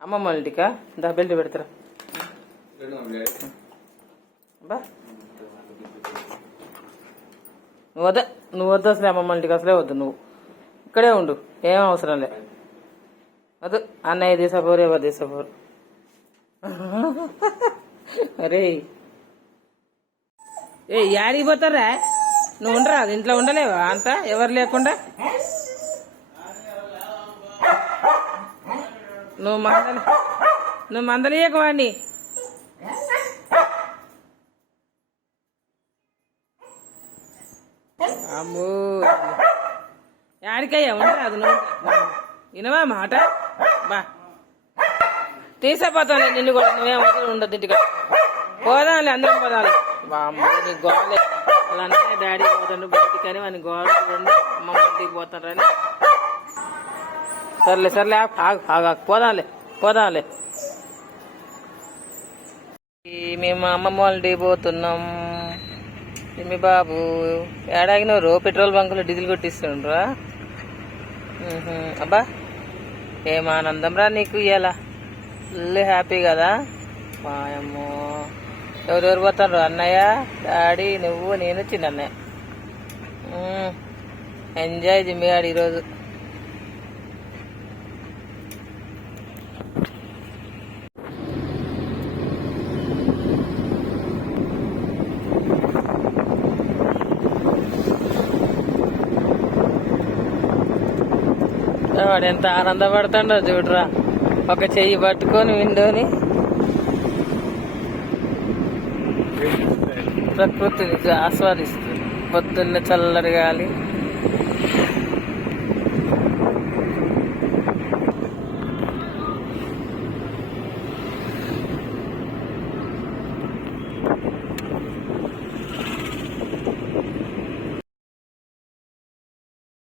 అమ్మమ్మ వాళ్ళ ఇంటికా దా బెల్ట్ పెడతారా బా నువ్వు వద్దు అసలే అమ్మమ్మ వాళ్ళ ఇంటికి అసలే వద్దు నువ్వు ఇక్కడే ఉండు ఏం అవసరం లే వద్దు అన్నయ్య తీసపోరు ఎవరు తీసపోరు అరే ఏ యాడికి పోతారా నువ్వు ఉండరా ఇంట్లో ఉండలేవా అంతా ఎవరు లేకుండా నువ్వు మందలియకు వాడిని అమ్మో యాడికయ్యా ఉండరాదు నువ్వు వినవా మాట బా తీసేపోతాను నిన్ను కూడా నువ్వేం అవసరం ఉండదు ఇంటికి పోదాంలే అందరం పోదాంలే బామ్మ నీ గోలే అలానే డాడీ పోతాడు బయటికి కానీ వాని గోడ చూడండి అమ్మమ్మ ఇంటికి పోతాడని సర్లే సర్లే ఆగా పోదాంలే మేము అమ్మమ్మ వాళ్ళ ఇంటికి పోతున్నాం మీ బాబు ఏడాగినవరు పెట్రోల్ బంకులో డీజిల్ కొట్టిస్తుండ్రా అబ్బా ఏం ఆనందం రా నీకు ఇయ్యాల ఫుల్ హ్యాపీ కదా మాయమ్మో ఎవరెవరు పోతారు అన్నయ్య డాడీ నువ్వు నేను చిన్న అన్నయ్య ఎంజాయ్ జిమ్మిగాడు ఈరోజు వాడు ఎంత ఆనందపడుతుండో చూడరా ఒక చెయ్యి పట్టుకొని విండోని ప్రకృతిని ఆస్వాదిస్తుంది పొద్దున్న చల్లటి గాలి